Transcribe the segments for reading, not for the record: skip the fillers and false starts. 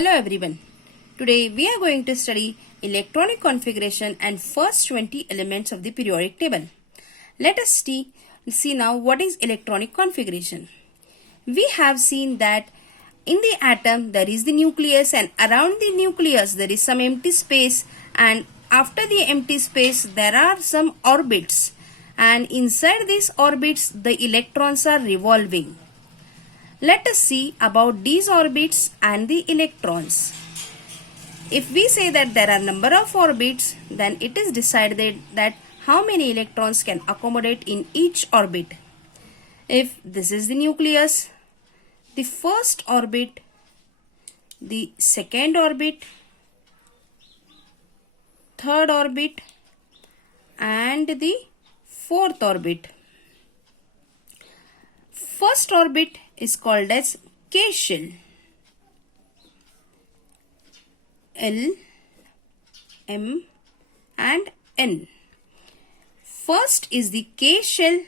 Hello everyone. Today we are going to study electronic configuration and first 20 elements of the periodic table. Let us see now what is electronic configuration. We have seen that in the atom there is the nucleus, and around the nucleus there is some empty space, and after the empty space there are some orbits, and inside these orbits the electrons are revolving. Let us see about these orbits and the electrons. If we say that there are number of orbits, then it is decided that how many electrons can accommodate in each orbit. If this is the nucleus, the first orbit, the second orbit, third orbit, and the fourth orbit. First orbit is called as K shell. L, M, and N. First is the K shell,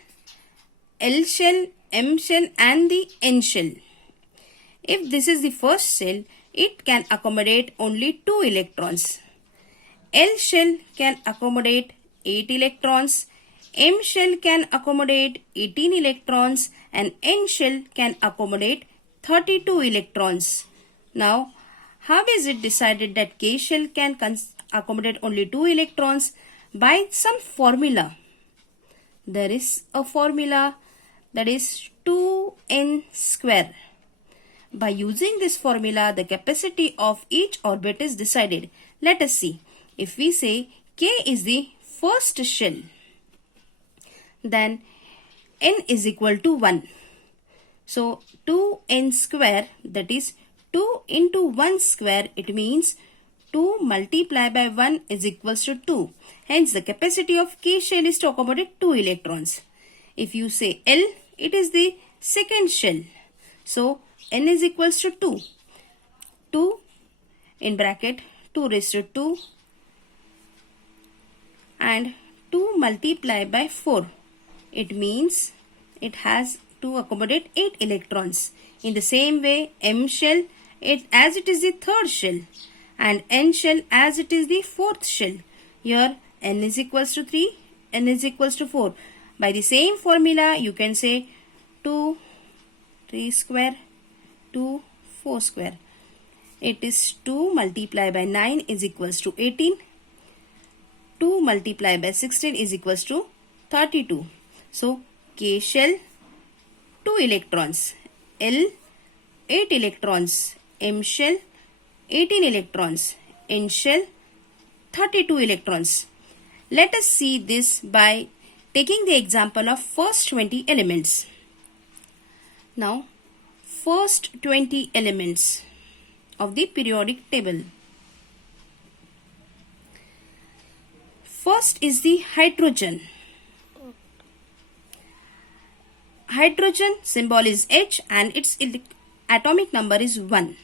L shell, M shell, and the N shell. If this is the first shell, it can accommodate only 2 electrons. L shell can accommodate 8 electrons. M shell can accommodate 18 electrons, and N shell can accommodate 32 electrons. Now, how is it decided that K shell can accommodate only 2 electrons? By some formula. There is a formula, that is 2n square. By using this formula, the capacity of each orbit is decided. Let us see. If we say K is the first shell, then n is equal to 1. So 2n square, that is 2 into 1 square, it means 2 multiplied by 1 is equals to 2. Hence the capacity of K shell is to accommodate 2 electrons. If you say L, it is the second shell. So n is equals to 2. 2 in bracket 2 raised to 2 and 2 multiplied by 4. It means it has to accommodate 8 electrons. In the same way, M shell, as it is the third shell, and N shell as it is the fourth shell. Here N is equals to 3, N is equals to 4. By the same formula, you can say 2, 3 square, 2, 4 square. It is 2 multiplied by 9 is equals to 18. 2 multiplied by 16 is equals to 32. So, K shell 2 electrons, L 8 electrons, M shell 18 electrons, N shell 32 electrons. Let us see this by taking the example of first 20 elements. Now, first 20 elements of the periodic table. First is the hydrogen. Hydrogen symbol is H and its atomic number is 1.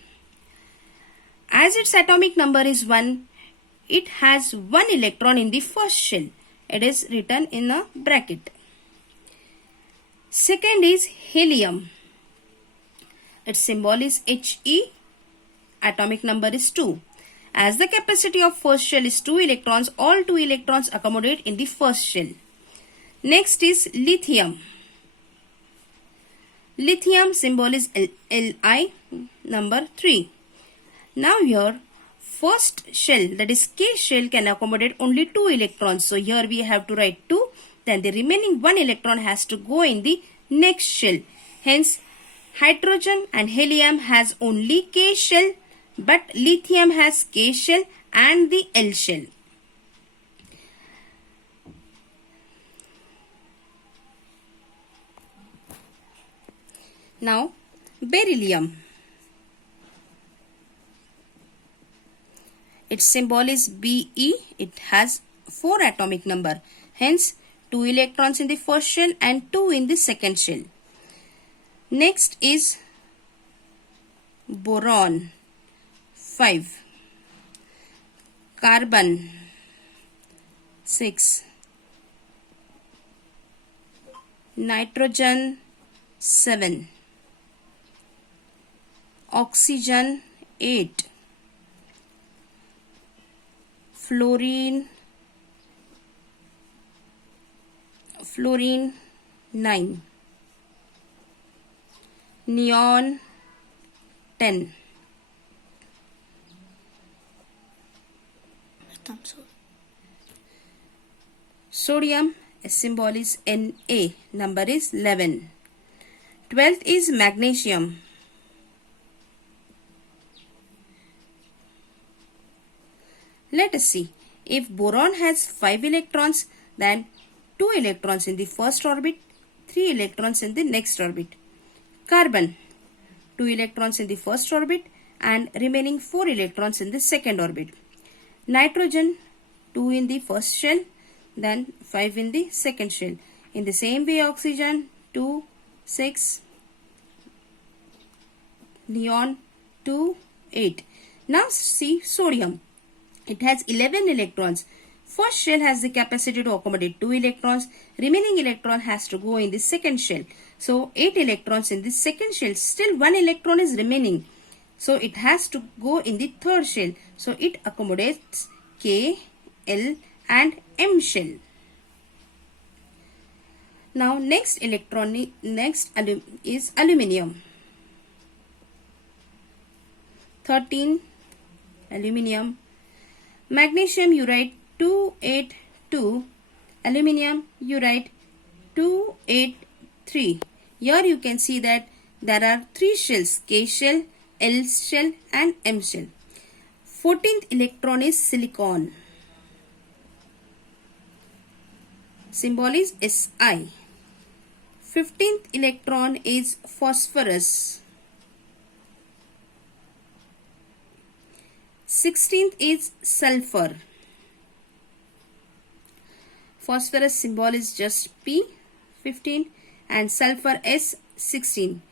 As its atomic number is 1, it has 1 electron in the first shell. It is written in a bracket. Second is helium. Its symbol is He. Atomic number is 2. As the capacity of first shell is 2 electrons, all 2 electrons accommodate in the first shell. Next is lithium. Lithium symbol is Li, number 3. Now here, first shell, that is K shell, can accommodate only 2 electrons. So here we have to write 2. Then the remaining 1 electron has to go in the next shell. Hence, hydrogen and helium has only K shell, but lithium has K shell and the L shell. Now, beryllium. Its symbol is Be. It has 4 atomic number. Hence, 2 electrons in the first shell and 2 in the second shell. Next is boron, 5. Carbon, 6. Nitrogen, 7. oxygen 8, fluorine 9, neon 10. Sodium, symbol is Na, number is 11. 12th is magnesium. Let us see. If boron has 5 electrons, then 2 electrons in the first orbit, 3 electrons in the next orbit. Carbon, 2 electrons in the first orbit and remaining 4 electrons in the second orbit. Nitrogen, 2 in the first shell, then 5 in the second shell. In the same way, oxygen, 2, 6, neon, 2, 8. Now see sodium. It has 11 electrons. First shell has the capacity to accommodate 2 electrons. Remaining electron has to go in the second shell. So 8 electrons in the second shell. Still 1 electron is remaining. So it has to go in the third shell. So it accommodates K, L and M shell. Now next is aluminium. 13 aluminium. Magnesium you write 282. Aluminium you write 283. Here you can see that there are 3 shells, K shell, L shell and M shell. 14th electron is silicon. Symbol is Si. 15th electron is phosphorus. 16th is sulfur. Phosphorus symbol is just P, 15, and sulfur S, 16.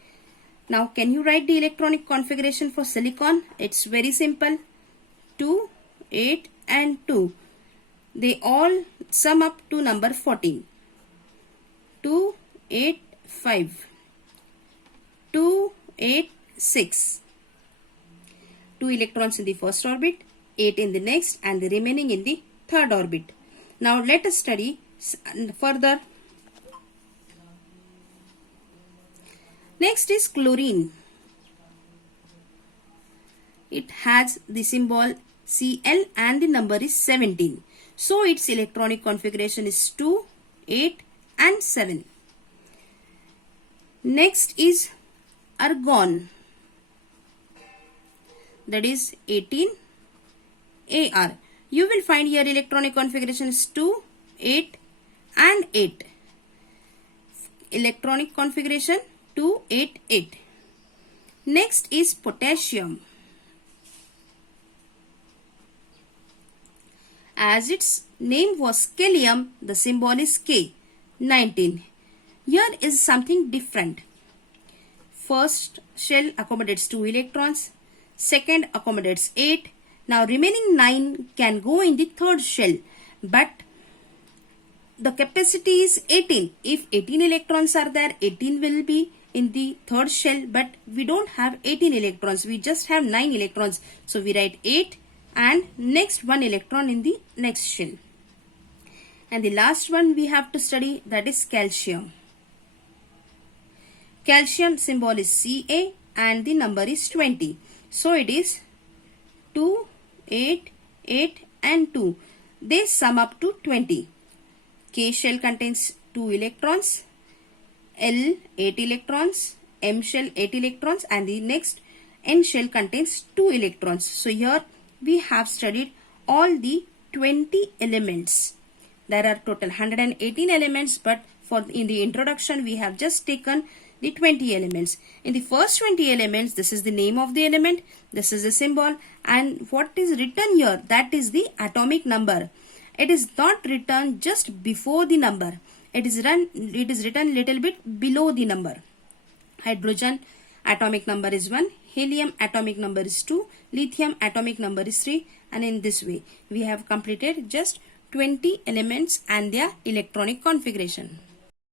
Now can you write the electronic configuration for silicon? It's very simple. 2, 8 and 2. They all sum up to number 14. 2, 8, 5. 2, 8, 6. 2 electrons in the first orbit, 8 in the next and the remaining in the third orbit. Now let us study further. Next is chlorine. It has the symbol Cl and the number is 17. So its electronic configuration is 2, 8 and 7. Next is argon. That is 18 Ar. You will find here electronic configuration is 2, 8 and 8. Electronic configuration 2, 8, 8. Next is potassium. As its name was Kalium, the symbol is K, 19. Here is something different. First shell accommodates 2 electrons. Second accommodates 8. Now remaining 9 can go in the third shell, but the capacity is 18. If 18 electrons are there, 18 will be in the third shell, but we don't have 18 electrons. We just have 9 electrons. So we write 8 and next 1 electron in the next shell. And the last one we have to study, that is calcium. Calcium symbol is Ca and the number is 20. So it is 2, 8, 8 and 2. They sum up to 20. K shell contains 2 electrons, L 8 electrons, M shell 8 electrons and the next N shell contains 2 electrons. So here we have studied all the 20 elements. There are total 118 elements, but in the introduction we have just taken the 20 elements. In the first 20 elements, this is the name of the element, this is the symbol, and what is written here, that is the atomic number. It is not written just before the number. It is written little bit below the number. Hydrogen atomic number is 1, helium atomic number is 2, lithium atomic number is 3, and in this way we have completed just 20 elements and their electronic configuration.